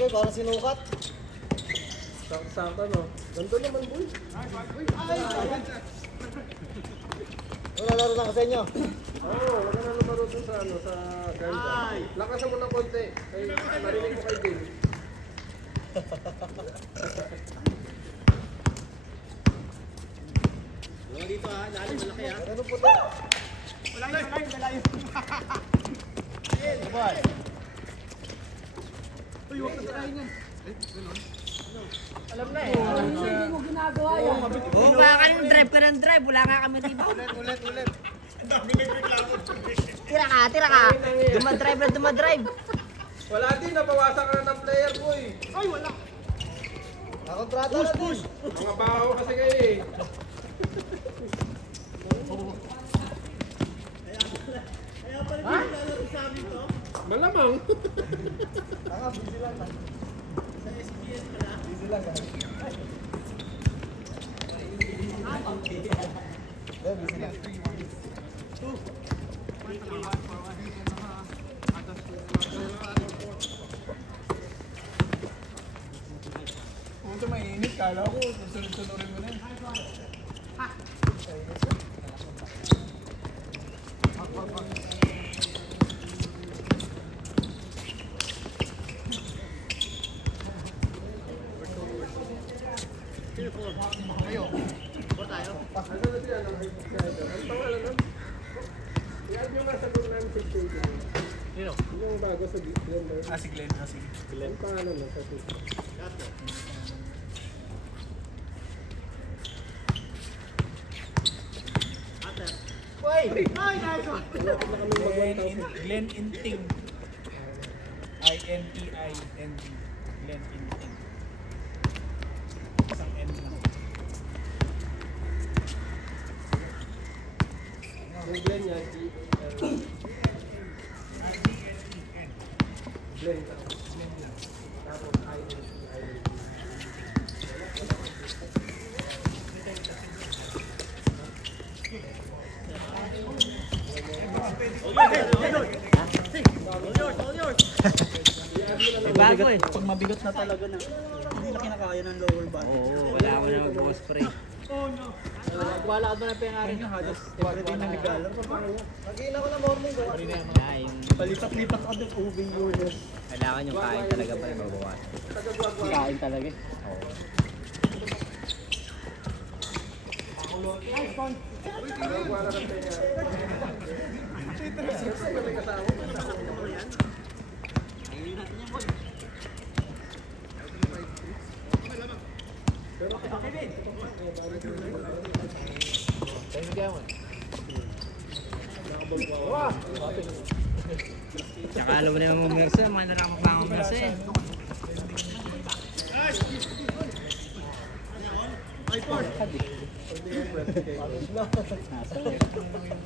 ko, parang sinukat. Sakto no. Ganda naman boy. Wala laro lang sa inyo. Oo, wag na lumaro dun sa ano, sa ganda. Lakasan mo ng konti. Ay, marinig mo kay Jim. Wala dito ha, lalim malaki ha. Ano po ito? Malayo. Uy, huwag ka tirahin yan. Alam na eh. Hindi mo ginagawa yan. Oo, baka ka ng drive ka ng drive. Wala nga kami dito. Ulit. Tira ka. Dumadrive. Wala din, nabawasan ka na ng player boy. Ay, wala. Nakontrata na din. Mga baho kasi kayo eh. Kaya pala hindi lalaro sa amin to. Malamang. Tanga, busy lang. Sa SPS pala. Busy lang. Busy lang. Puto mainit, kala ko. Susunod-sunurin mo na. Ano na siya? Ang pangalan nun? Yan yung nasa Gurnan Facebook. Sino? Yung bago sa Glenn. Si Glenn. Sige. Ang pangalan nun sa Facebook. Ay, nice one. Wala na kami mag-1,000. Glenn Inting. I-N-T-I-N-G. Glenn Inting. Isang N lang. Yung Glenn niya, Glenn. Tapos I-N-T-I-N-G. May bago eh. Pag mabigat na talaga na, hindi na kinakaya ng lower body. Oo, wala mo na mag-boss spray. Wala ka ba na pengarin yung halos? Pwede na naglalaro. Nag-iina ko na morning ko. Yeah, yung Palipat-lipat ako ng UV unit. kailangan yung kain talaga pa rin babawasan. Kain talaga. Wala na kaya. May kasama. Tsaka alam mo na yung umirsa, mga narakang pa ang umirsa eh.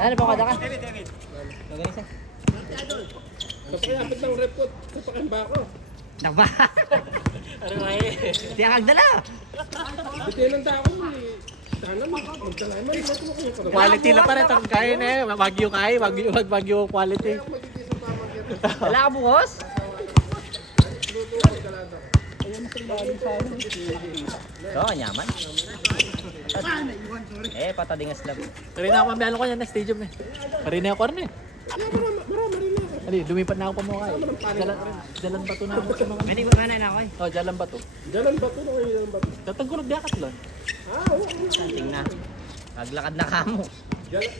Ano ba kada ka? Magaling siya. Kapag ng report, kapakan ba ako? Nakba! Ano ba eh? Di ka kagdala! Bitilan ta ako eh. Sana magdalaman. Quality na pa rin itong kain eh. Wagyu kain, wagyu quality. Wala ka bukos? Oo, nyaman. Eh, patadingas lang. Karina ako mamaya ko yan na stadium eh. Karina ako rin eh. Ali, lumipat na ako pa mga kain. Jalan bato na ako sa mga... May mana na ako eh. Oh, jalan bato. Jalan ba ito? Jalan ba ito? Tatagurog di akat lang. Santing na. Maglakad na kamo. Jalan.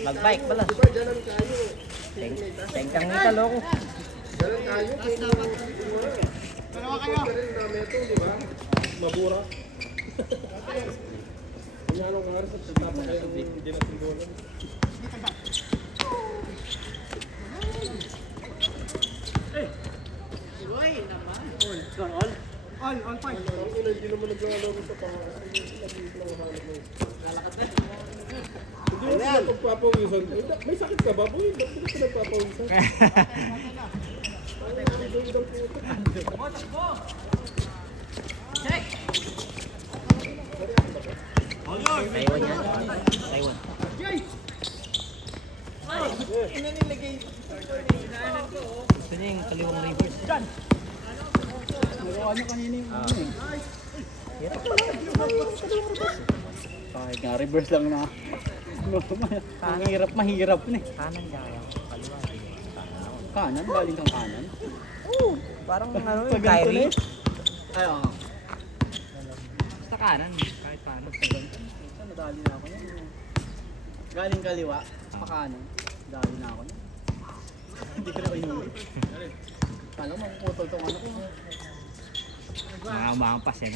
Mag-bike pala. Di ba jalan kayo? Tengkang nita loko. Jalan kayo. Dalawa kayo. Rin na meto, di ba? Mabura. Kanya anong nga rin sa tapos kayo hindi na simbolan. All fine. Ang ina, hindi naman naglalaro sa pangalan. Lalakad na. Hindi mo sila pagpapawisan. May sakit ka ba? Boy, ba't sila pinagpapawisan? Taiwan yan. Taiwan. Gusto niya yung kaliwang reverse. Nagawa niya kanina yung ano eh. Kahit nga reverse lang na. Mahirap na eh. Kanan kaya. Kaliwa. Kanan? Galing kang kanan? Parang ano Pag yung ganito na Kyrie. eh. Ay, oo. Basta kanan. Kahit paano. Saan nadali na ako niyan? Galing kaliwa, pa kanan. Dali na ako niyan. Hindi ko na inuli. Kala mo, mapuputol tong ano ko. Mga umampas yan.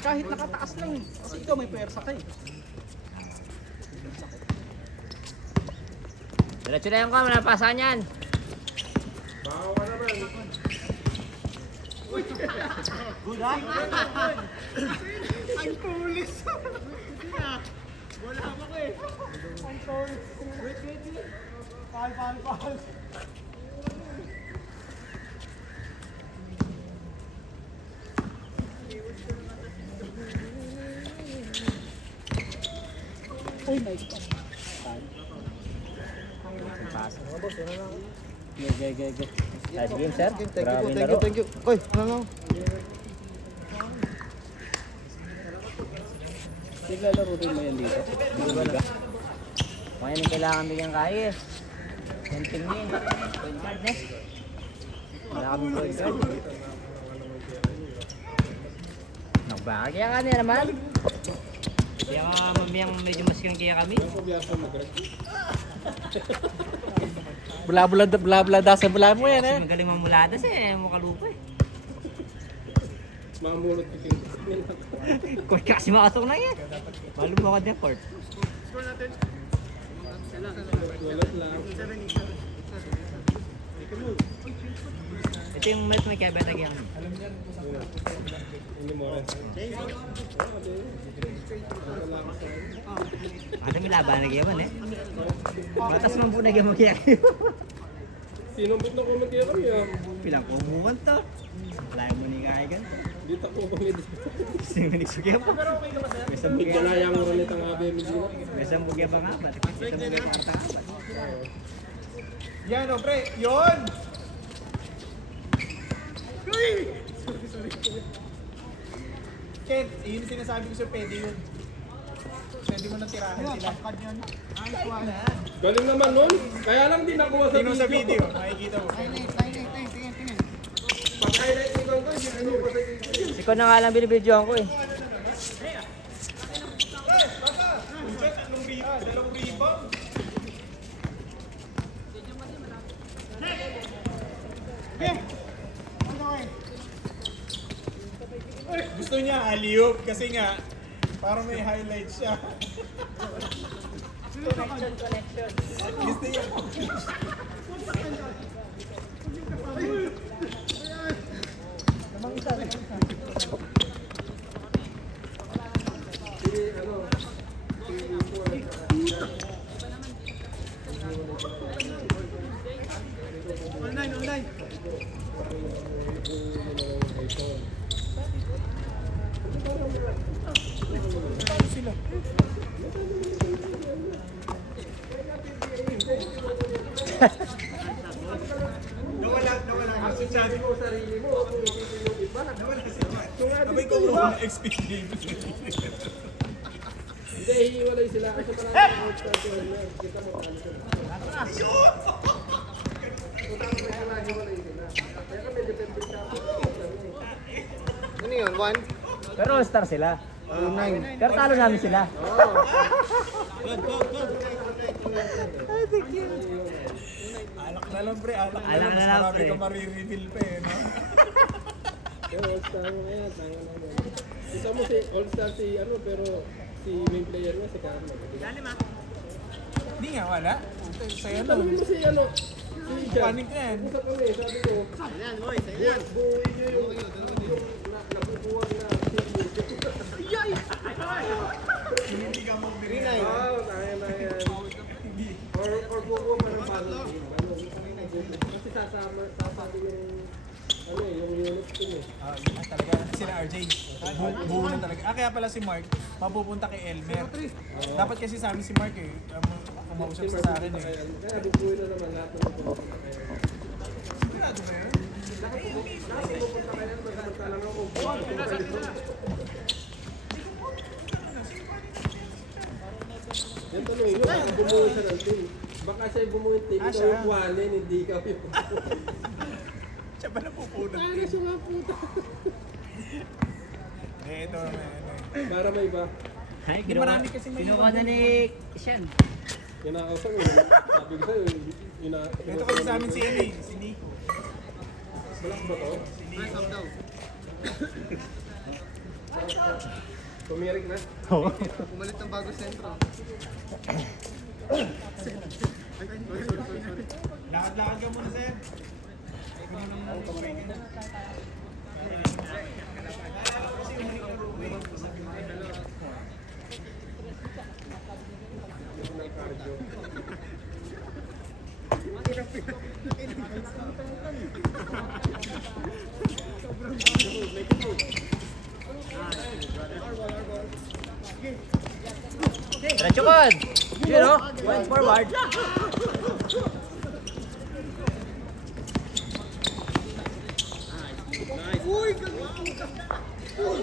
Kahit nakataas lang eh. Kasi ikaw may pwersa ka eh. Diretso na yung ka, malapasan yan. Uy, nice pa. Ge. Nice game, sir. Thank you. Koy, ano? Naglalaro rin mo yan dito. Liga. Kung yan yung kailangan bigyan kaya eh. Senting mo yun. Point guard eh. Wala kami point guard. Nagbakagya ka niya naman. Kaya mamayang medyo masikang kaya kami. Bula-bula sa bula mo yan eh. Kasi magaling mamuladas eh. Mukha lupa eh. Mamulot ko tingin. Kung kasi makasok na yan. Malum mo ka din, Fort. Walot lang. Ito yung malit may kabet again. Hindi mo rin. Ano may laban na gayaman eh. Batas man po na gayaman kaya. Sinumbit na comment kaya kami ah. Pilang kumuhan to. Wala mo ni kaya ganito. Dito ko kami dito. Kasi manisugya pa. Besang May bugya. galayang ulit ang abe mo dito. Besang bugya pa nga ba? Besang bugya pa nga ba? Yan, pre. Yun! Ken, yun yung sinasabi ko sa'yo, pwede yun. Pwede mo na tirahan sila. Galing naman nun. Kaya lang din nakuha sa Tingnan sa video, makikita mo. Pag-highlight ni Kong Koy, hindi mo pa sa Ikaw na nga lang binibidyoan ko eh. Anong rebound? Dalawang rebound. Gusto niya alley-oop kasi nga parang may highlight siya. Connection. Gusto niya. Online. Sila. Nawala. Kasi sabi mo sarili mo, yung iba, nawala si Juan. Sabay ko muna XP games. Hindi, hihiwalay sila. Kasi parang outside ko na. Kita mo kami sila. Hihiwalay sila. Kaya kami depende sa Ano yun? One? Pero all-star sila. 2-9. Pero talo namin sila. Alak na lang pre, alak na Alak lang. na Mas lang, marami pre. ka marireveal pa eh, no? Pero all-star mo ngayon. Tanga na mo. Kita mo si all-star si ano, pero si main player niya si Carlo. Hindi nga, wala. Sa'yo no. Tanungin mo si ano, si Jan. Panik na yan. Usap kami, sabi ko. Ayan, boy, ayan. Buuin niyo yung nabubuwag na club music. Hindi ka mag-deny. Wow, tanga na yan. Or bubuo pa ng bagong team. Kasi sasama yung ano eh, yung unit team eh. Talaga, sila RJ. Buo na talaga. Kaya pala si Mark, mapupunta kay Elmer. Dapat kasi sa amin si Mark eh. Kumausap sa akin eh. Kaya bubuin na naman lahat ng pupunta kayo. Sigurado ba yun? Lahat pupunta kayo, magkakaroon Yan tuloy yun, bumuo siya ng team. Baka siya bumuo yung team, ikaw yung kuhanin, hindi ikaw yung Siya ba napupunod? Kaya siya nga puta. Ito. Para may iba. Ay, Hindi marami kasi may kinuha na ni Shen. Kinakausap mo, sabi ko sa'yo, Ito kasi sa amin si Eli, si Nico. Balak ba to? Tumirik na. Oo. Pumalit ng bago sentro. Lakad-lakad ka muna, sir. Diretso kon! Yun o, went forward.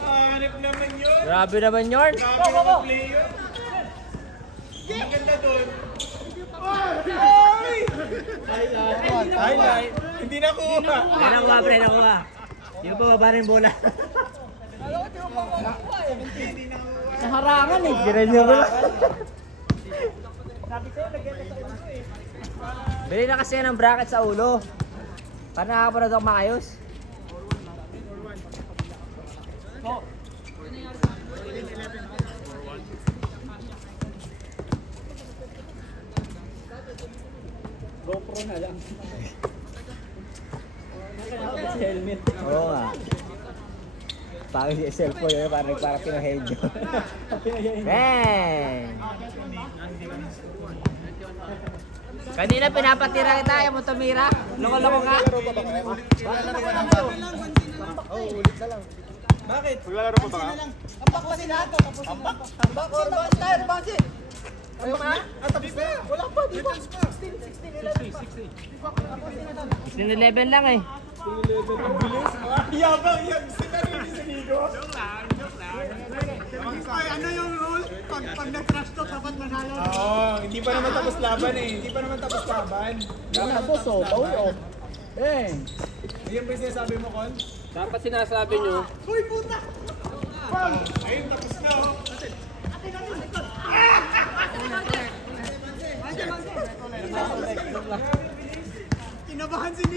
Hanip naman yun. Grabe naman yun. Grabe naman player. Ang ganda doon. Ay! Highlight. Hindi nakuha. Hindi nakuha, pre, nakuha. Yung pababa rin bola. Naharangan eh. Giran niya bola. Bili na kasi ng bracket sa ulo. Para nakakapunod ako maayos. GoPro na lang. Helmet. Oo nga. Pangit yung cellphone yun, parang pinahedyo. Bang! Kanina pinapatira kita, ayaw mo tumira. Loko-loko ka. Bakit? Tampak pa sila. Tambak or bounce tayo, bounce it. Ano ka? Tapos na. Wala pa, di ba? 16-11 lang eh. Yabang yan. Sinarili si Nico. Ay, ano yung rule? Pag nag-trash talk, dapat manalo. Oo, hindi pa naman tapos laban eh. Hindi pa naman tapos laban. Wala po, so, bawi o. Eh. Ayan ba yung sinasabi mo, Con? Dapat sinasabi nyo, Uy, puta! Ayun, tapos na oh. Kinabahan si Nico.